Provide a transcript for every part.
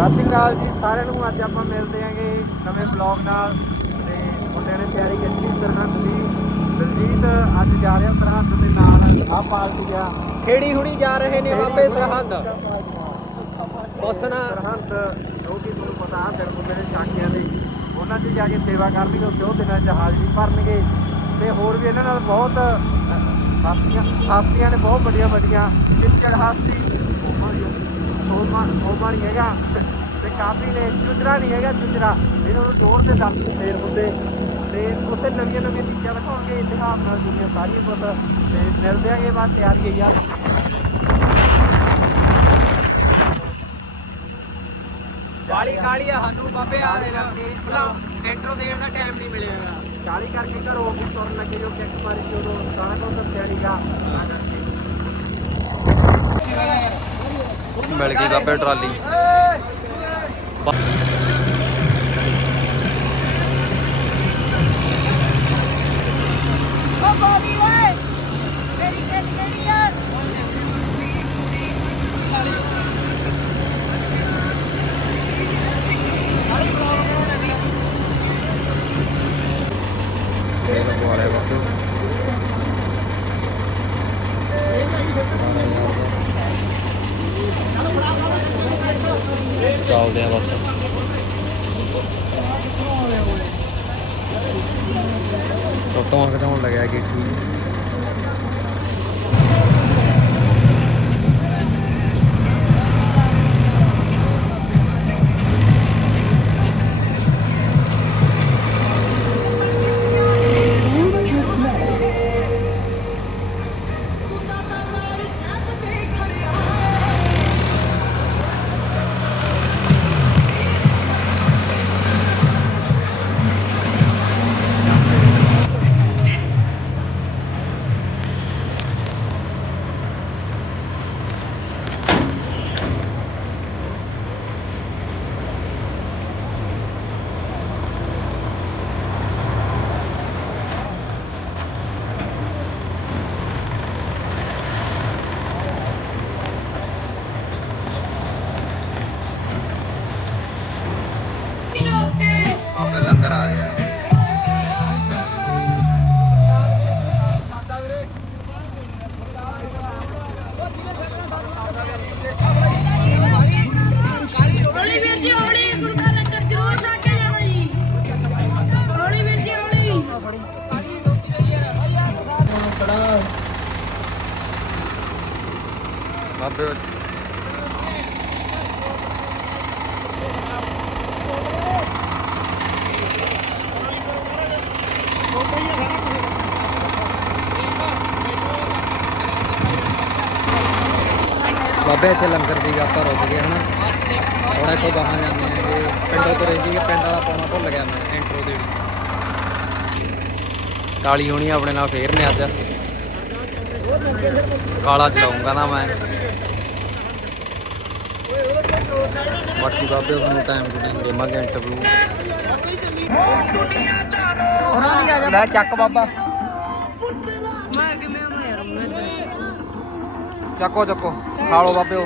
ਸਤਿ ਸ਼੍ਰੀ ਅਕਾਲ ਜੀ ਸਾਰਿਆਂ ਨੂੰ ਅੱਜ ਆਪਾਂ ਮਿਲਦੇ ਆਂਗੇ ਨਵੇਂ ਬਲੌਗ ਨਾਲ। ਤੇ ਮੁੰਡਿਆਂ ਨੇ ਤਿਆਰੀ ਕੀਤੀ ਸਰਹੰਦ ਦੀ ਦਲਜੀਤ ਅੱਜ ਜਾ ਰਿਹਾ ਸਰਹੰਦ ਦੇ ਨਾਲ ਆਹ ਪਾਰਟੀ ਆ। ਖੇੜੀ ਹੁਣੀ ਜਾ ਰਹੇ ਨੇ ਬਾਬੇ ਸਰਹੰਦ। ਬਸਨਾ ਸਰਹੰਦ ਜੋ ਕਿ ਤੁਹਾਨੂੰ ਪਤਾ ਆ ਦਿਨ ਨੇ ਸਾਖੀਆਂ ਦੇ। ਉਹਨਾਂ 'ਚ ਜਾ ਕੇ ਸੇਵਾ ਕਰਨਗੇ ਉੱਥੇ ਉਹ ਦਿਨਾਂ 'ਚ ਹਾਜ਼ਰੀ ਭਰਨਗੇ। ਤੇ ਹੋਰ ਵੀ ਇਹਨਾਂ ਨਾਲ ਬਹੁਤ ਹਸਤੀਆਂ ਹਸਤੀਆਂ ਨੇ ਬਹੁਤ ਵੱਡੀਆਂ ਵੱਡੀਆਂ ਚਿੱਚੜ ਹਸਤੀ। ਹੋਮਾ ਨਹੀਂ ਹੈਗਾ। ਤੇ ਕਾਫੀ ਨੇ ਚੁਚਰਾ ਨਹੀਂ ਹੈਗਾ ਚੁਚਰਾ ਇਹਨਾਂ ਨੂੰ ਜ਼ੋਰ ਤੇ ਦਰਸ਼ਨ ਫੇਰ ਹੁੰਦੇ ਤੇ ਉੱਥੇ ਨਵੀਆਂ ਨਵੀਆਂ ਚੀਜ਼ਾਂ ਦਿਖਾਉਣਗੇ ਇਤਿਹਾਸ ਨਾਲ ਜੁੜੀਆਂ ਸਾਰੀਆਂ ਕੁਝ ਤੇ ਮਿਲਦੇ ਆਂਗੇ ਬਾਅਦ ਤਿਆਰੀ ਹੈ ਯਾਰ ਕਾਲੀ ਕਾਲੀ ਆ ਸਾਨੂੰ ਬਾਬੇ ਆ ਦੇ ਭਲਾ ਇੰਟਰੋ ਦੇਣ ਦਾ ਟਾਈਮ ਨਹੀਂ ਮਿਲੇਗਾ ਕਾਲੀ ਕਰਕੇ ਘਰੋਂ ਵੀ ਤੁਰਨ ਲੱਗੇ ਜੋ ਕਿ ਇੱਕ ਵਾਰੀ ਜਦੋਂ ਸਾਰਾ ਕੁਝ ਦੱਸਿਆ ਨਹੀਂਗਾ ਤਾਂ ਕਰਕੇ ਮਿਲ ਗਈ ਬਾਬੇ ਟਰਾਲੀ। ਓ ਬੋਬੀ ਓਏ ਮੇਰੀ ਕਿੱਥੇ ਆ? ਟੋਟੋਆਂ ਖਿਚਾਉਣ ਲੱਗਿਆ ਕਿ ਲੰਗਰ ਬਾਬੇ ਬਾਬੇ, ਇੱਥੇ ਲੰਗਰ ਸੀਗਾ ਆਪਾਂ ਰੁਕ ਗਏ ਹਨਾ? ਹੁਣ ਇੱਥੋਂ ਬਾਹਾਂ ਜਾਂਦੇ ਆਂਗੇ ਪਿੰਡੋਂ ਤੁਰੇ ਸੀਗੇ ਪਿੰਡ ਵਾਲਾ ਪਾਉਣਾ ਭੁੱਲ ਗਿਆ ਮੈਂ ਇੰਟਰੋ ਦੇ ਵਿੱਚ ਕਾਲੀ ਹੋਣੀ ਆਪਣੇ ਨਾਲ ਫੇਰ ਨੇ ਅੱਜ। ਕਾਲਾ ਚਲਾਉਂਗਾ ਨਾ ਮੈਂ। ਬਾਕੀ ਬਾਬੇ ਨੂੰ ਟਾਈਮ ਟੂ ਦੇਵਾਂਗੇ ਇੰਟਰਵਿਊ ਲੈ ਚੱਕ ਬਾਬਾ। ਮੈਂ ਕਿਵੇਂ ਮੈਂ ਯਾਰ ਮੈਂ ਚੱਕੋ ਚੱਕੋ। ਖਾ ਲਓ ਬਾਬੇ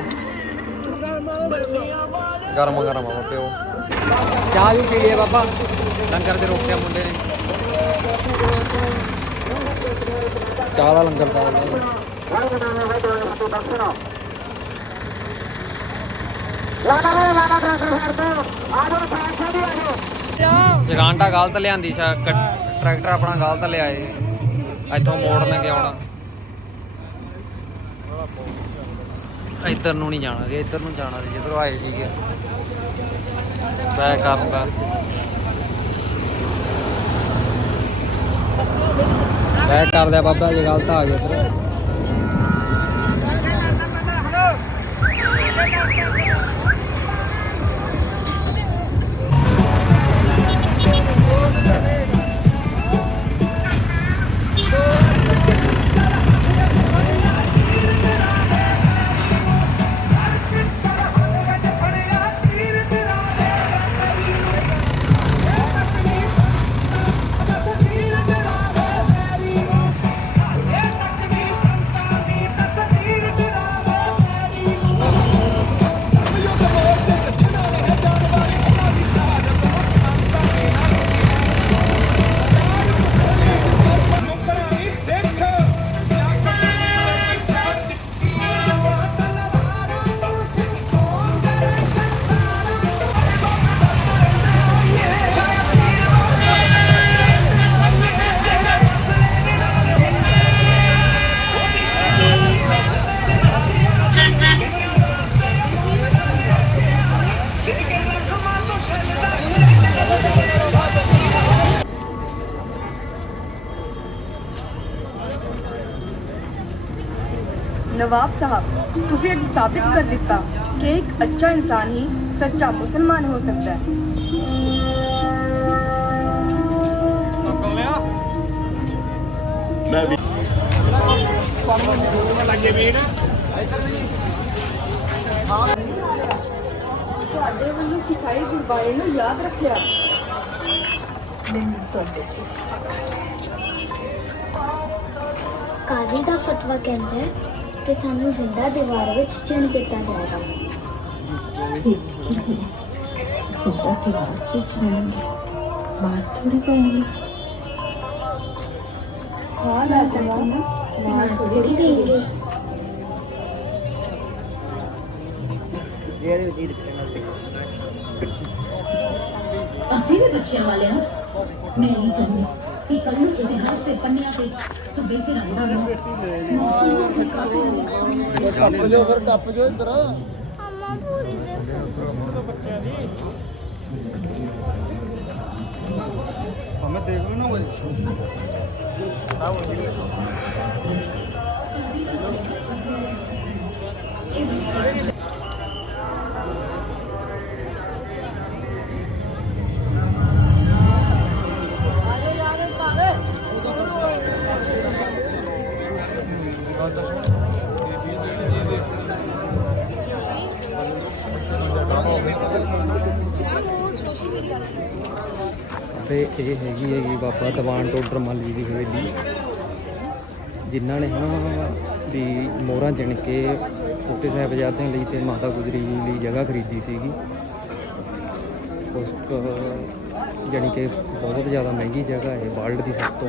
ਗਰਮ ਗਰਮ ਆ ਚਾਹ ਵੀ ਪੀ ਲਿਆ ਬਾਬਾ। ਲੰਗਰ ਦੇ ਰੋਕਿਆ ਮੁੰਡੇ ਨੇ। ਚਾਹ ਦਾ ਲੰਗਰ ਚੱਲਦਾ ਜਗਾਂਟਾ ਗਲਤ ਲਿਆਂਦੀ ਸਾ ਟਰੈਕਟਰ ਆਪਣਾ ਗਲਤ ਲਿਆਏ ਇੱਥੋਂ ਮੋੜਨਗੇ ਆਉਣਾ। ਇੱਧਰ ਨੂੰ ਨਹੀਂ ਜਾਣਾ ਸੀ ਇੱਧਰ ਨੂੰ ਜਾਣਾ ਸੀ ਜਿੱਧਰੋਂ ਆਏ ਸੀਗੇ। ਬੈਕ ਅਪ ਬੈਕ ਕਰ ਲਿਆ ਬਾਬਾ ਜੀ ਗਲਤ ਆ ਗਿਆ ਇੱਧਰ। ਨਵਾਬ ਸਾਹਿਬ ਤੁਸੀਂ ਅੱਜ ਸਾਬਿਤ ਕਰ ਦਿੱਤਾ ਕਿ ਇੱਕ ਅੱਛਾ ਇਨਸਾਨ ਹੀ ਸੱਚਾ ਮੁਸਲਮਾਨ ਹੋ ਸਕਦਾ ਹੈ ਤੁਹਾਡੇ ਵੱਲੋਂ ਸਿਖਾਈ ਗੁਰਬਾਣੀ ਨੂੰ ਯਾਦ ਰੱਖਿਆ। ਕਾਜ਼ੀ ਦਾ ਫਤਵਾ ਕਹਿੰਦਾ ਹੈ ਕਿ ਸਾਨੂੰ ਜ਼ਿੰਦਾ ਦੀਵਾਰ ਵਿੱਚ ਚਿਣ ਦਿੱਤਾ ਜਾਏਗਾ। ਸਿੱਧਾ ਤੇ ਬਾਅਦ ਚ ਚੜਾਂਗੇ ਮਾਰ ਥੋੜੀ ਪਾਉਂਗੀ ਹਾਂ। ਦਾਦਾ ਮਾਂ ਥੋੜੀ ਦੇਂਗੇ ਅਸੀਂ ਵੀ ਬੱਚਿਆਂ ਵਾਲੇ ਹਾਂ ਮੈਂ ਨਹੀਂ ਚਾਹੁੰਦੀ। कि कन्नू इतिहास से पन्निया से तो बेसे रहा टप जो फिर टप जो इधर अम्मा पूरी देखो बच्चा जी हमें देख लो ना वो हाँ वो देखो ਤੇ ਇਹ ਹੈਗੀ ਹੈਗੀ ਬਾਬਾ ਦੀਵਾਨ ਟੋਡਰ ਮੱਲ ਜੀ ਦੀ ਹਵੇਲੀ। ਜਿਨ੍ਹਾਂ ਨੇ ਹਾਂ ਵੀ ਮੋਹਰਾਂ ਜਿਣ ਕੇ ਛੋਟੇ ਸਾਹਿਬਜ਼ਾਦਿਆਂ ਲਈ ਤੇ ਮਾਤਾ ਗੁਜਰੀ ਜੀ ਲਈ ਜਗ੍ਹਾ ਖਰੀਦੀ ਸੀਗੀ। ਉਸ ਕੁ ਜਾਣੀ ਕਿ ਬਹੁਤ ਜ਼ਿਆਦਾ ਮਹਿੰਗੀ ਜਗ੍ਹਾ ਹੈ ਵਰਲਡ ਦੀ ਸਭ ਤੋਂ।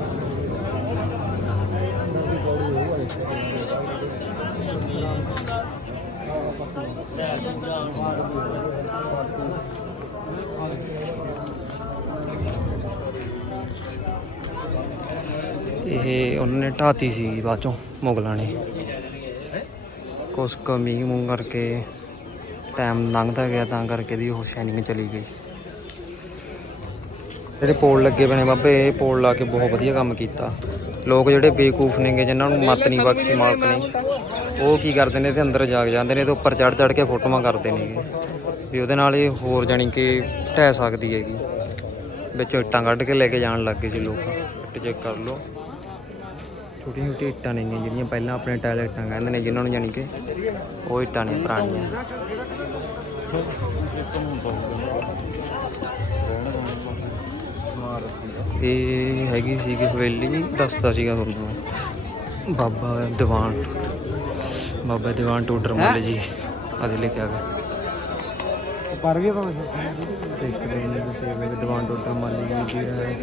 ਉਹਨਾਂ ਨੇ ਢਾਤੀ ਸੀ ਬਾਅਦ ਚੋਂ ਮੁਗਲਾਂ ਨੇ। ਕੁਛ ਕਮੀ ਮੂੰਹ ਕਰਕੇ ਟਾਈਮ ਲੰਘਦਾ ਗਿਆ ਤਾਂ ਕਰਕੇ ਦੀ ਉਹ ਸ਼ਾਈਨਿੰਗ ਚਲੀ ਗਈ। ਜਿਹੜੇ ਪੋਲ ਲੱਗੇ ਬਣੇ ਬਾਬੇ, ਇਹ ਪੋਲ ਲਾ ਕੇ ਬਹੁਤ ਵਧੀਆ ਕੰਮ ਕੀਤਾ। ਲੋਕ ਜਿਹੜੇ ਬੇਕੂਫ ਨੇਗੇ, ਜਿਨ੍ਹਾਂ ਨੂੰ ਮਤ ਨਹੀਂ ਬਖਸ਼ੀ ਮਾਲਕ ਨੇ, ਉਹ ਕੀ ਕਰਦੇ ਨੇ ਤੇ ਅੰਦਰ ਜਾਗ ਜਾਂਦੇ ਨੇ ਤੇ ਉੱਪਰ ਚੜ ਚੜ ਕੇ ਫੋਟੋਆਂ ਕਰਦੇ ਨੇਗੇ। ਵੀ ਉਹਦੇ ਨਾਲ ਇਹ ਹੋਰ ਜਾਣੀ ਕਿ ਢਹਿ ਸਕਦੀ ਹੈਗੀ। ਵਿੱਚੋਂ ਇੱਟਾਂ ਕੱਢ ਕੇ ਲੈ ਕੇ ਜਾਣ ਲੱਗ ਗਏ ਸੀ ਲੋਕ। ਇੱਟ ਚੈੱਕ ਕਰ ਲਓ। ਛੋਟੀਆਂ ਛੋਟੀਆਂ ਇੱਟਾਂ ਨੇਗੀਆਂ ਜਿਹੜੀਆਂ ਪਹਿਲਾਂ ਆਪਣੇ ਟਾਇਲਟਾਂ ਕਹਿੰਦੇ ਨੇ ਜਿਨ੍ਹਾਂ ਨੂੰ ਜਾਣੀ ਕਿ ਉਹ ਇੱਟਾਂ ਨੇ ਪੁਰਾਣੀਆਂ। ਇਹ ਹੈਗੀ ਸੀਗੀ ਹਵੇਲੀ ਦੱਸਦਾ ਸੀਗਾ ਤੁਹਾਨੂੰ ਬਾਬਾ ਦੀਵਾਨ ਬਾਬਾ ਦੀਵਾਨ ਟੋਡਰ ਮੱਲ ਜੀ ਆਦੇ ਲਿਖਿਆ ਗਿਆ ਪਰ ਵੀ ਤਾਂ ਸਿੱਖ ਦੇ ਨੇ ਸੇਵੇ ਦੀਵਾਨ ਟੋਡਰ ਮੱਲ ਜੀ ਦੀ ਹੈ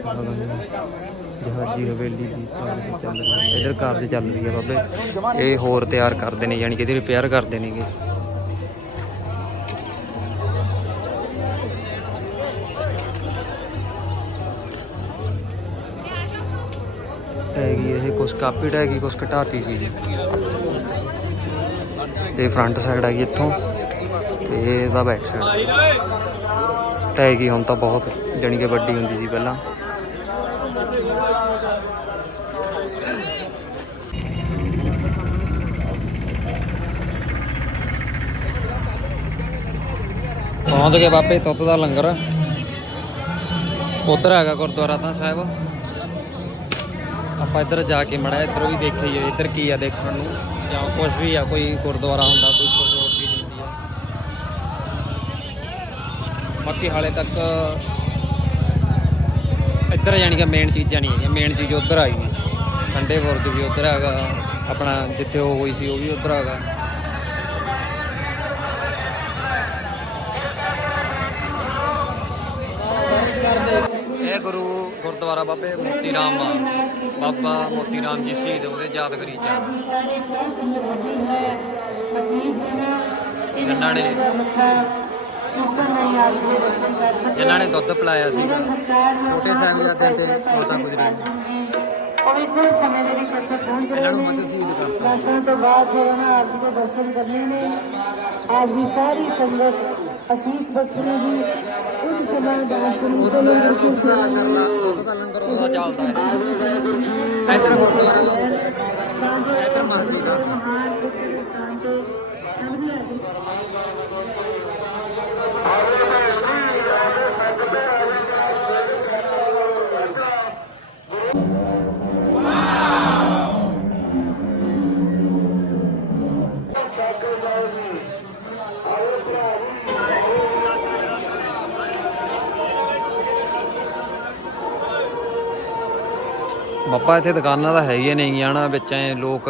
ਜਹਾਜੀ ਹਵੇਲੀ ਦੀ ਕਾਰਜ ਚੱਲ ਰਹੀ ਹੈ। ਇਧਰ ਕਾਰਜ ਚੱਲ ਰਹੀ ਹੈ ਬਾਬੇ। ਇਹ ਹੋਰ ਤਿਆਰ ਕਰਦੇ ਨੇ, ਯਾਨੀ ਕਿ ਇਹਦੀ ਰਿਪੇਅਰ ਕਰਦੇ ਨੇਗੇ। ਹੈਗੀ ਇਹ ਕੁਛ ਕਾਪੀ ਹੈਗੀ ਕੁਛ ਘਟਾਤੀ ਸੀ ਜੀ। ਇਹ ਫਰੰਟ ਸਾਈਡ ਹੈਗੀ ਇੱਥੋਂ। ਤੇ ਇਹਦਾ ਬੈਕ ਸਾਈਡ ਹੈਗੀ ਹੁਣ ਤਾਂ ਬਹੁਤ, ਜਾਣੀ ਕਿ ਵੱਡੀ ਹੁੰਦੀ ਸੀ ਪਹਿਲਾਂ। ਪਹੁੰਚ ਗਏ ਬਾਬੇ ਤੁੱਤ ਦਾ ਲੰਗਰ। ਉਧਰ ਹੈਗਾ ਗੁਰਦੁਆਰਾ ਤਾਂ ਸਾਹਿਬ। ਆਪਾਂ ਇੱਧਰ ਜਾ ਕੇ ਮੜਾ ਇੱਧਰ ਵੀ ਦੇਖੀਏ, ਇੱਧਰ ਕੀ ਆ ਦੇਖਣ ਨੂੰ। ਜਾਂ ਕੁਝ ਵੀ ਆ, ਕੋਈ ਗੁਰਦੁਆਰਾ ਹੁੰਦਾ, ਕੋਈ ਕੁਝ ਹੋਰ ਚੀਜ਼ ਹੁੰਦੀ ਆ ਬਾਕੀ ਹਾਲੇ ਤੱਕ ਇੱਧਰ ਜਾਣੀ ਕਿ ਮੇਨ ਚੀਜ਼ਾਂ ਨਹੀਂ ਹੈਗੀਆਂ ਮੇਨ ਚੀਜ਼ ਉੱਧਰ ਆਈ ਨੇ ਠੰਡੇ ਬੁਰਜ ਵੀ ਉੱਧਰ ਹੈਗਾ ਆਪਣਾ ਜਿੱਥੇ ਉਹ ਹੋਈ ਸੀ ਉਹ ਵੀ ਉੱਧਰ ਹੈਗਾ। ਇਹ ਗੁਰੂ ਗੁਰਦੁਆਰਾ ਬਾਬੇ ਮੋਤੀ ਰਾਮ ਬਾਬਾ ਮੋਤੀ ਰਾਮ ਜੀ ਸ਼ਹੀਦ ਹੋਏ ਯਾਦਗਰੀ ਚ ਇਹਨਾਂ ਨੇ ਇਹਨਾਂ ਨੇ ਦੁੱਧ ਪਿਲਾਇਆ ਸੀ। ਛੋਟੇ ਸਾਹਿਬਜ਼ਾਦਿਆਂ ਤੇ ਮਾਤਾ ਗੁਜਰੀ ਨੂੰ। ਇਹਨਾਂ ਨੂੰ ਮਤ ਸ਼ਹੀਦ ਕਰਤਾ ਦਰਸ਼ਨ ਤੋਂ ਬਾਅਦ ਫਿਰ ਉਹਨਾਂ ਆਪ ਜੀ ਦੇ ਦਰਸ਼ਨ ਕਰਨੇ ਨੇ। ਆਪ ਦੀ ਸਾਰੀ ਸੰਗਤ ਅਸੀਸ ਬਖਸ਼ਣੀ ਜੀ ਕੁਝ ਸਮਾਂ ਦਾਸ ਨੂੰ ਤੋਂ ਦਾ ਲੰਗਰ ਲਾ ਦੁੱਧ ਦਾ ਲੰਗਰ ਉਹਦਾ ਚੱਲਦਾ ਹੈ। ਇੱਧਰ ਗੁਰਦੁਆਰਾ ਦਾ। ਇੱਧਰ ਮਸਜਿਦ ਆ ਮਹਾਨ ਦੇ ਸਥਾਨ ਤੇ ਸਭ ਦੀ ਹਾਜ਼ਰੀ ਇੱਥੇ ਦੁਕਾਨਾਂ ਤਾਂ ਹੈਗੀਆਂ ਨੇਗੀਆਂ ਨਾ, ਵਿੱਚ ਐ ਲੋਕ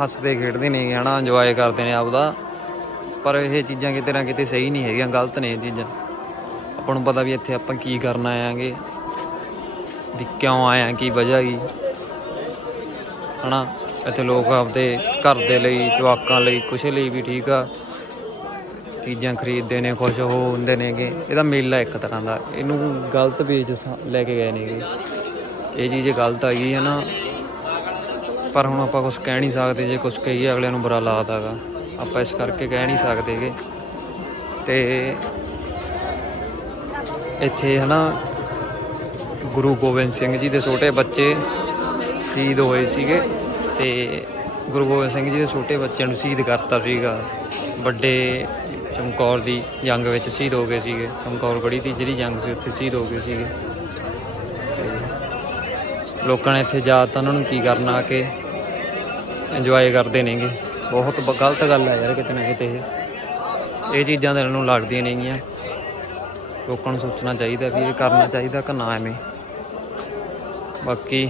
ਹੱਸਦੇ ਖੇਡਦੇ ਨੇਗੇ ਹਨਾ ਇੰਜੋਏ ਕਰਦੇ ਨੇ ਆਪਦਾ। ਪਰ ਇਹ ਚੀਜ਼ਾਂ ਕਿਤੇ ਨਾ ਕਿਤੇ ਸਹੀ ਨਹੀਂ ਹੈਗੀਆਂ, ਗਲਤ ਨੇ ਇਹ ਚੀਜ਼ਾਂ। ਆਪਾਂ ਨੂੰ ਪਤਾ ਵੀ ਇੱਥੇ ਆਪਾਂ ਕੀ ਕਰਨ ਆਇਆਂਗੇ ਵੀ ਕਿਉਂ ਆਇਆ ਕੀ ਵਜ੍ਹਾ ਕੀ। ਹਨਾ? ਇੱਥੇ ਲੋਕ ਆਪਦੇ ਘਰ ਦੇ ਲਈ, ਜਵਾਕਾਂ ਲਈ, ਕੁਛ ਲਈ ਵੀ ਠੀਕ ਆ। ਚੀਜ਼ਾਂ ਖਰੀਦਦੇ ਨੇ, ਖੁਸ਼ ਹੋ ਹੁੰਦੇ ਨੇਗੇ ਇਹਦਾ ਮੇਲਾ ਇੱਕ ਤਰ੍ਹਾਂ ਦਾ। ਇਹਨੂੰ ਗਲਤ ਵੇਚ ਸ- ਲੈ ਕੇ ਗਏ ਨੇਗੇ ਇਹ ਚੀਜ਼ ਗਲਤ ਹੈਗੀ ਹੈ ਨਾ। ਪਰ ਹੁਣ ਆਪਾਂ ਕੁਝ ਕਹਿ ਨਹੀਂ ਸਕਦੇ, ਜੇ ਕੁਝ ਕਹੀਏ ਅਗਲਿਆਂ ਨੂੰ ਬੁਰਾ ਲੱਗਦਾਗਾ ਆਪਾਂ ਇਸ ਕਰਕੇ ਕਹਿ ਨਹੀਂ ਸਕਦੇਗੇ ਤੇ ਇੱਥੇ ਹਨਾ ਗੁਰੂ ਗੋਬਿੰਦ ਸਿੰਘ ਜੀ ਦੇ ਛੋਟੇ ਬੱਚੇ ਸ਼ਹੀਦ ਹੋਏ ਸੀਗੇ ਤੇ ਗੁਰੂ ਗੋਬਿੰਦ ਸਿੰਘ ਜੀ ਦੇ ਛੋਟੇ ਬੱਚਿਆਂ ਨੂੰ ਸ਼ਹੀਦ ਕਰਤਾ ਸੀਗਾ। ਵੱਡੇ ਚਮਕੌਰ ਦੀ ਜੰਗ ਵਿੱਚ ਸ਼ਹੀਦ ਹੋ ਗਏ ਸੀਗੇ। ਚਮਕੌਰ ਗੜੀ ਦੀ ਜਿਹੜੀ ਜੰਗ ਸੀ ਉੱਥੇ ਸ਼ਹੀਦ ਹੋ ਗਏ ਸੀਗੇ। ਤੇ ਲੋਕਾਂ ਨੇ ਇੱਥੇ ਜਾ ਤਾਂ ਉਹਨਾਂ ਨੂੰ ਕੀ ਕਰਨਾ ਕਿ ਇੰਜੋਏ ਕਰਦੇ ਨੇਗੇ। ਬਹੁਤ ਗਲਤ ਗੱਲ ਹੈ ਯਾਰ ਕਿਤੇ ਨਾ ਕਿਤੇ ਇਹ। ਇਹ ਚੀਜ਼ਾਂ ਦਿਲ ਨੂੰ ਲੱਗਦੀਆਂ ਨੇਗੀਆਂ ਲੋਕਾਂ ਨੂੰ ਸੋਚਣਾ ਚਾਹੀਦਾ ਵੀ ਇਹ ਕਰਨਾ ਚਾਹੀਦਾ ਕਿ ਨਾ ਐਵੇਂ। ਬਾਕੀ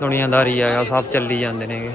ਦੁਨੀਆਦਾਰੀ ਆ, ਸਭ ਚੱਲੀ ਜਾਂਦੇ ਨੇਗੇ।